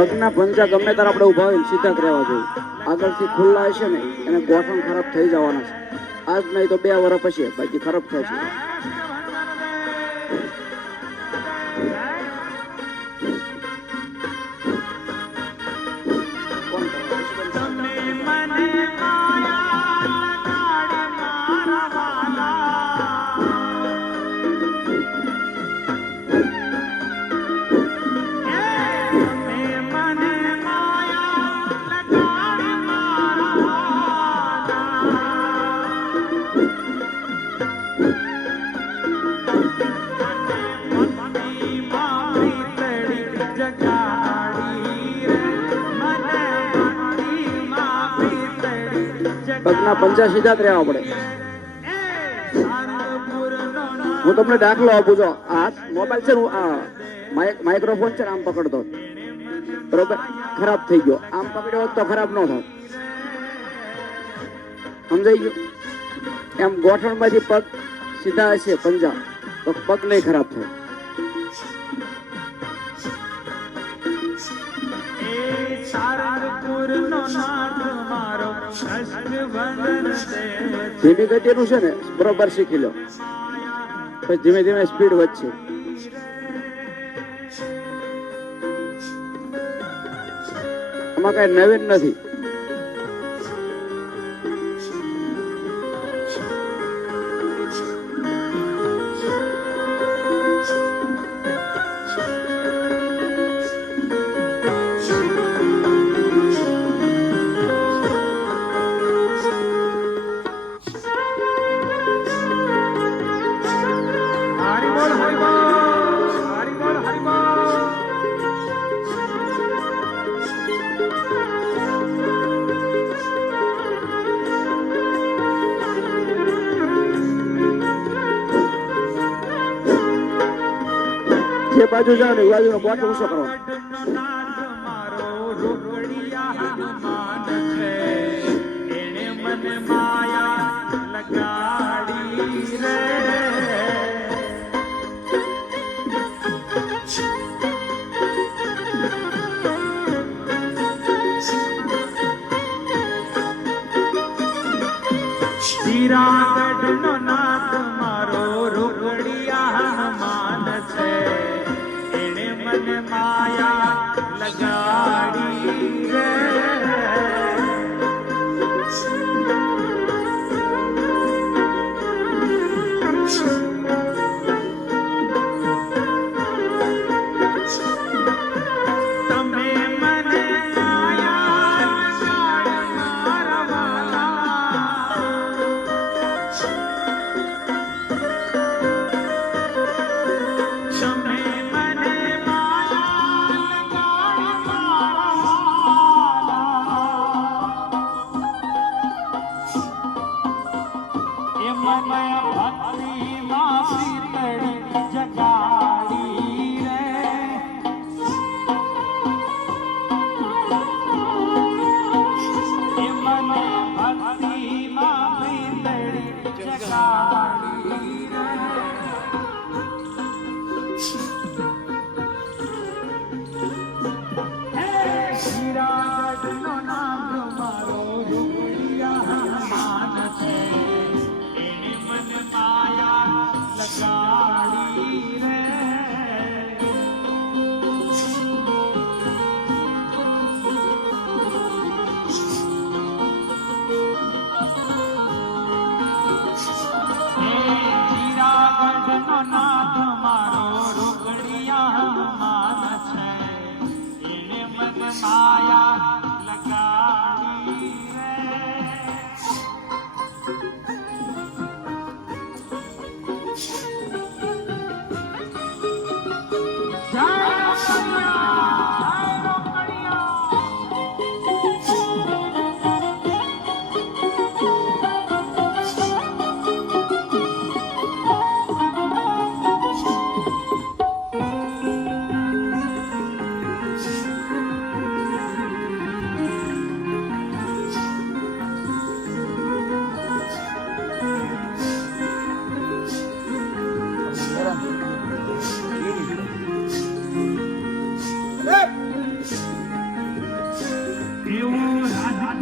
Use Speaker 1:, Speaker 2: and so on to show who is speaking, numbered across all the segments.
Speaker 1: પગના પંજા ગમે ત્યારે આપણે ઊભા હોય સીધા રહેવા જોઈએ. આગળથી ખુલ્લા હશે ને, એને ગોઠણ ખરાબ થઈ જવાના છે. આજ નહીં તો બે વર્ષ પછી બાકી ખરાબ થાય પગના પંજા સીધા જ રહેવા પડે. હું તમને દાખલો આપું છો. આ મોબાઈલ છે હું આ માઇક- માઇક્રોફોન છે આમ પકડતો બરોબર? ખરાબ થઈ ગયો. આમ પકડ્યો તો ખરાબ ન થાય સમજાઈ ગયું? એમ ગોઠણમાંથી પગ સીધા હશે, પંજા. તો પગ નહીં ખરાબ થાય. ધીમી ગતિનું છે ને, બરોબર શીખી લો. પછી ધીમે ધીમે સ્પીડ વધશે. આમાં કઈ નવીન નથી. બાજુ જાઓ ને બાજુ નો બોટ ઊંચો કરો.
Speaker 2: માયા લગાડી રે.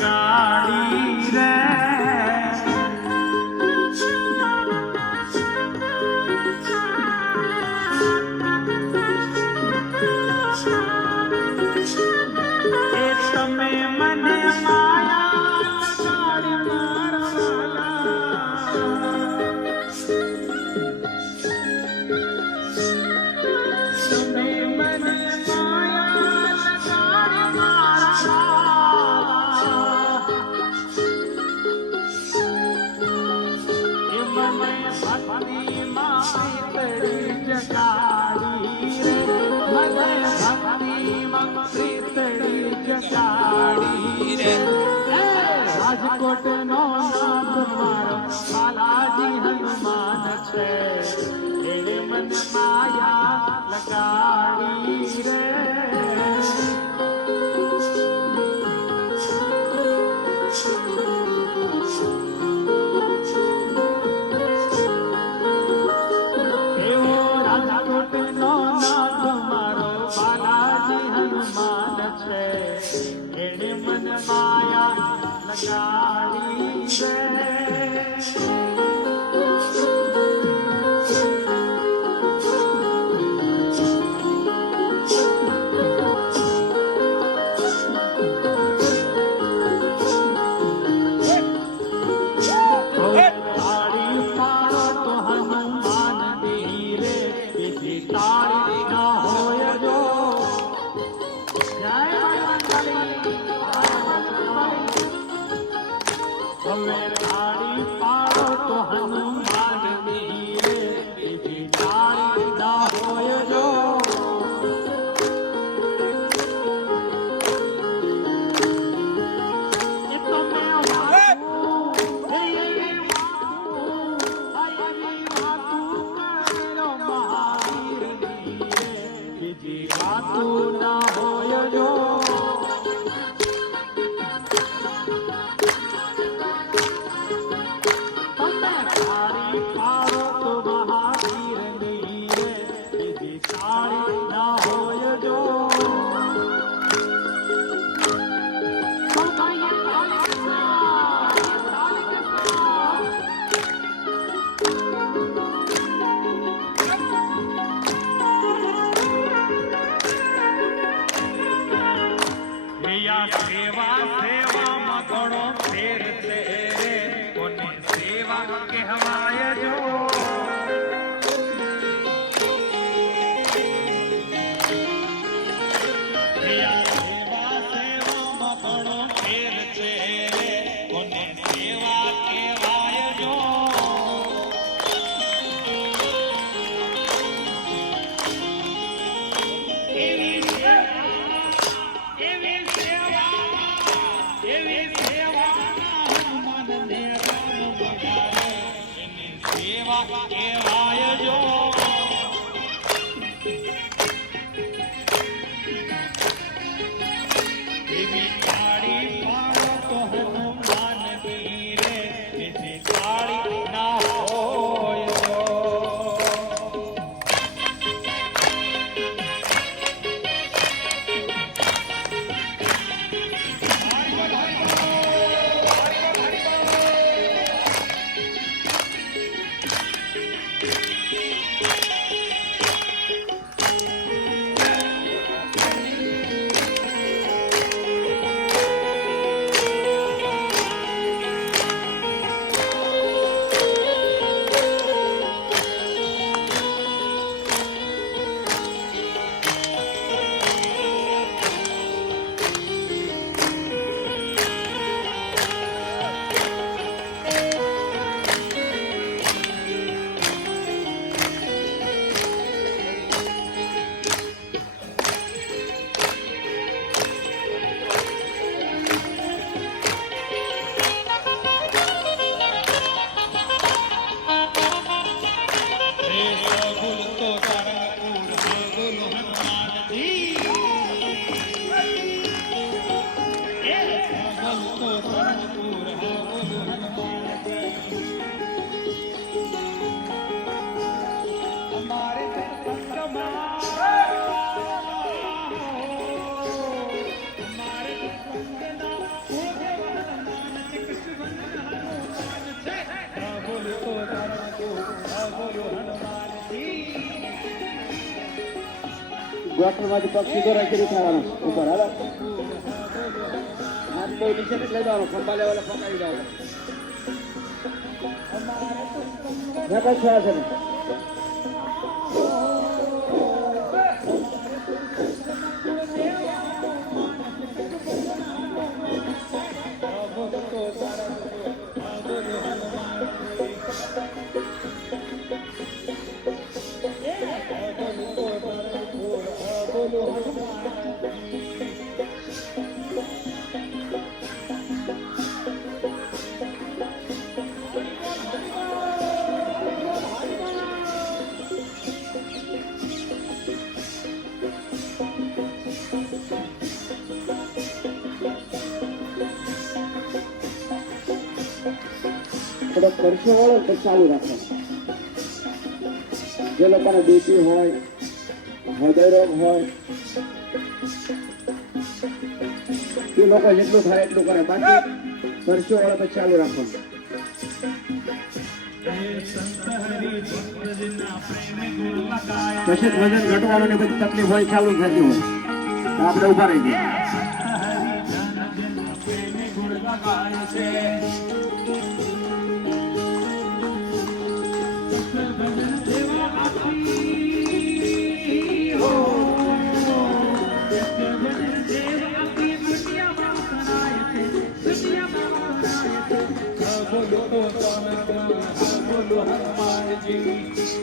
Speaker 2: ಕಾಡಿ मन माया लगाई
Speaker 1: ગોઠણમાંથી પગ સીધો રાખી થવાનો ઉપર હાલો. હાથ બહુ નીચે લઈ જવાનો, ખંભા લેવાના પકડી જવાનો. થયા છે? ખર્ચો વાળો તો ચાલુ રાખો. જે લોકોને બીપી હોય, હૃદય રોગ હોય, એ લોકો જેટલું થાય એટલું કરે. બાકી કરશો વાળો તો ચાલુ રાખો પછી વજન ઘટવાનું ને બધી તકલીફ હોય ચાલુ થતી હોય. આપણે ઊભા રહી જઈએ.
Speaker 2: બજરંગી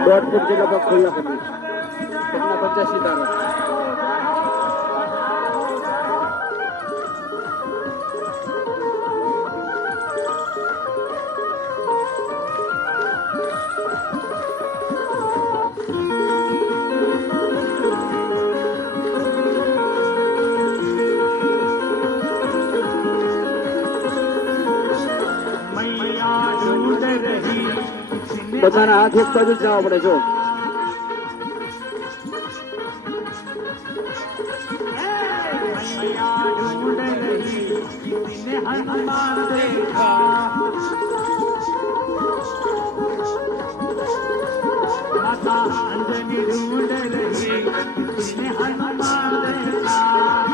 Speaker 1: দর্শক জেলা
Speaker 2: বা খুলনা পুলিশ দ্বারা
Speaker 1: બધાના હાથ એક બાજુ જવા પડે જો.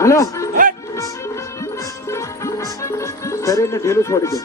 Speaker 1: હેલો. શરીરને ઢીલું છોડી દે.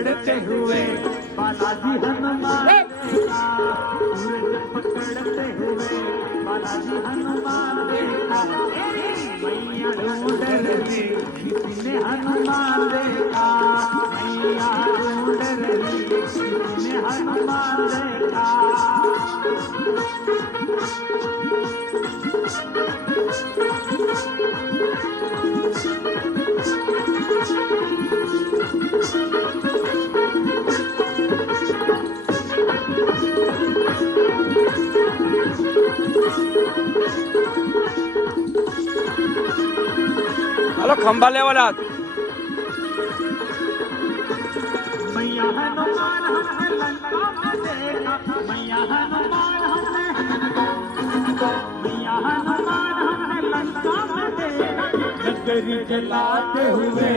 Speaker 2: पकड़ते हुए, बालाजी हनुमान पकड़ते हुए, बालाजी हनुमान देखा मैया ढूंढ रही किसने हनुमान देखा मैया ढूंढ रही किसने हनुमान देखा Thank you. लंका में देखा नगरी जलाते हुए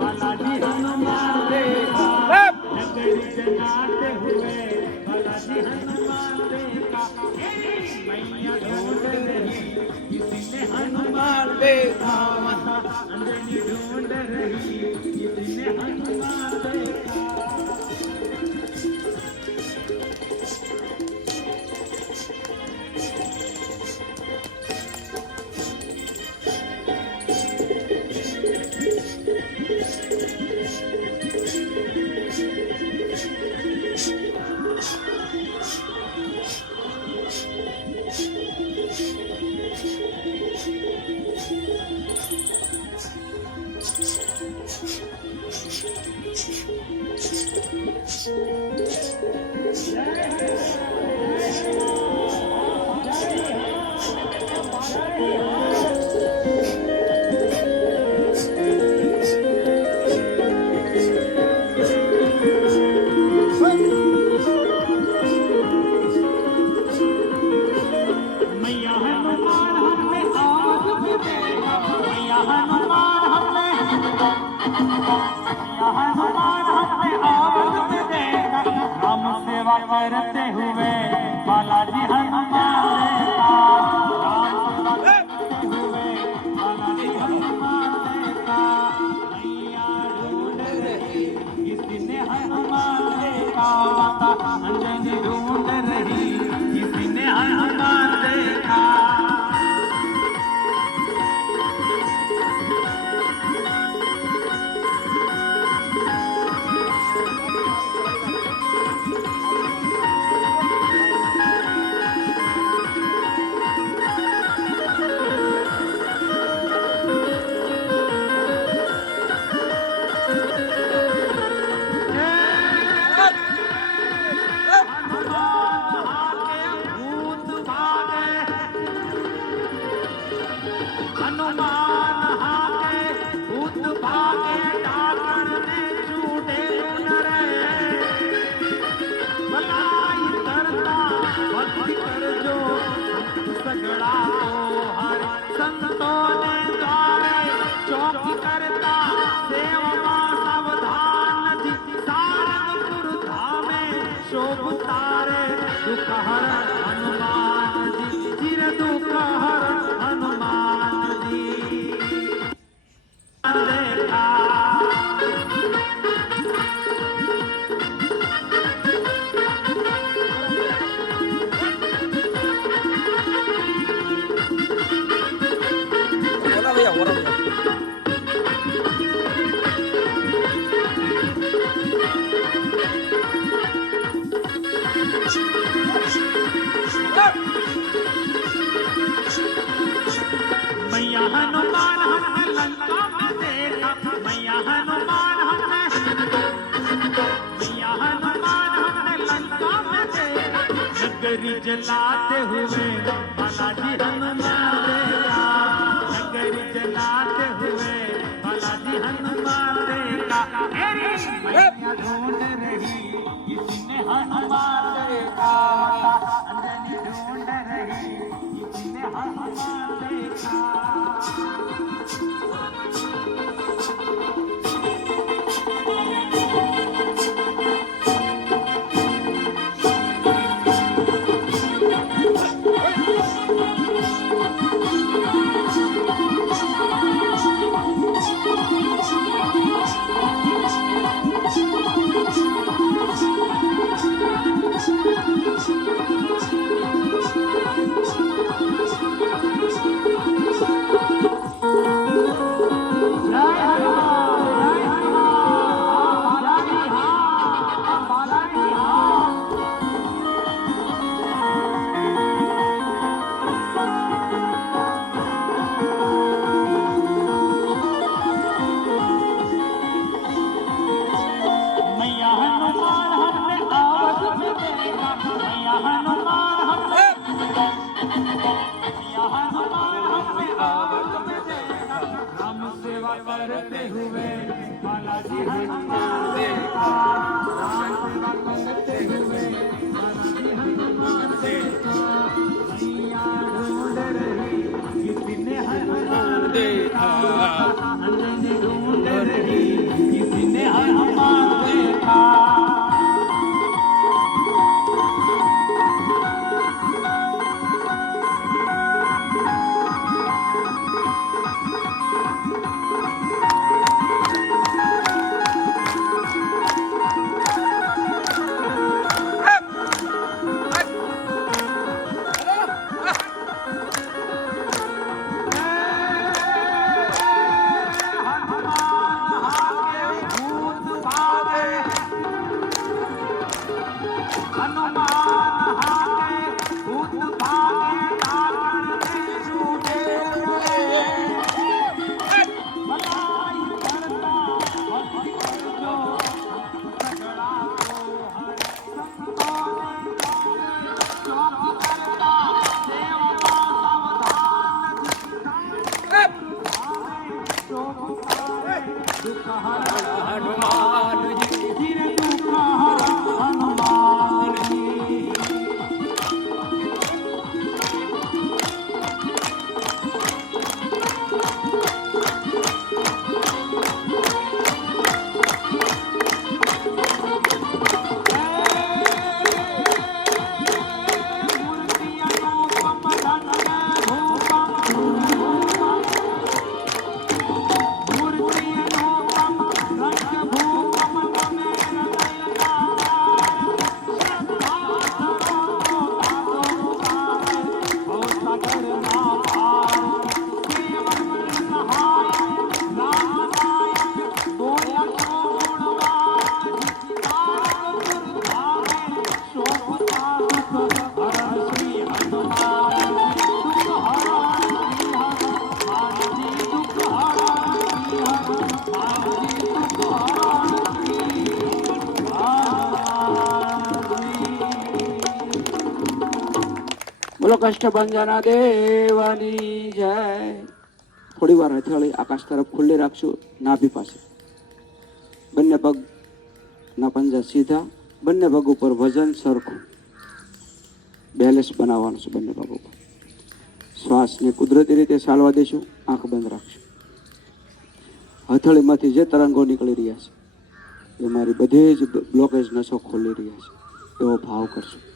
Speaker 2: बालाजी हनुमान देखा नगरी जलाते हुए बालाजी हनुमान देखा मैया किसी ने हनुमान देखा अंजनी ढूंढ रही किसी ने हनुमान लंगर जलाते हुए बालाजी हनुमान देगा लंगर जलाते हुए बालाजी हनुमान देगा ढूंढ रही किसने हनुमान
Speaker 1: બોલો, કષ્ટભંજના દેવાની જય. થોડી વાર હથેળી આકાશ તરફ ખુલ્લી રાખશું, નાભી પાસે. બંને પગ ના પંજા સીધા, બંને પગ ઉપર વજન સરખું. બેલેન્સ બનાવવાનું છે બંને પગ ઉપર. શ્વાસને કુદરતી રીતે ચાલવા દઈશું આંખ બંધ રાખશું. હથળીમાંથી જે તરંગો નીકળી રહ્યા છે, એ મારી બધી જ બ્લોકેજ નસો ખોલી રહ્યા છે. એવો ભાવ કરશું.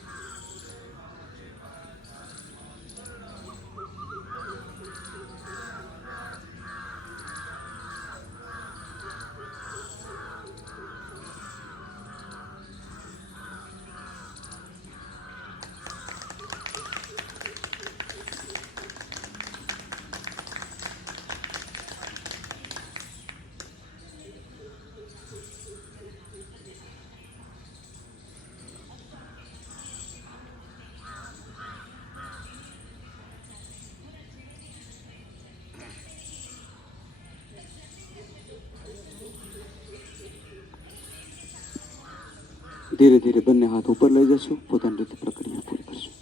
Speaker 1: ધીરે ધીરે બંને હાથ ઉપર લઈ જશું પોતાની રીતે પ્રક્રિયા પૂરી કરશું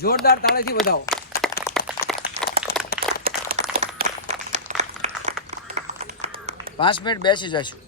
Speaker 3: જોરદાર તાળીથી વધાવો પાંચ મિનિટ બેસી જશું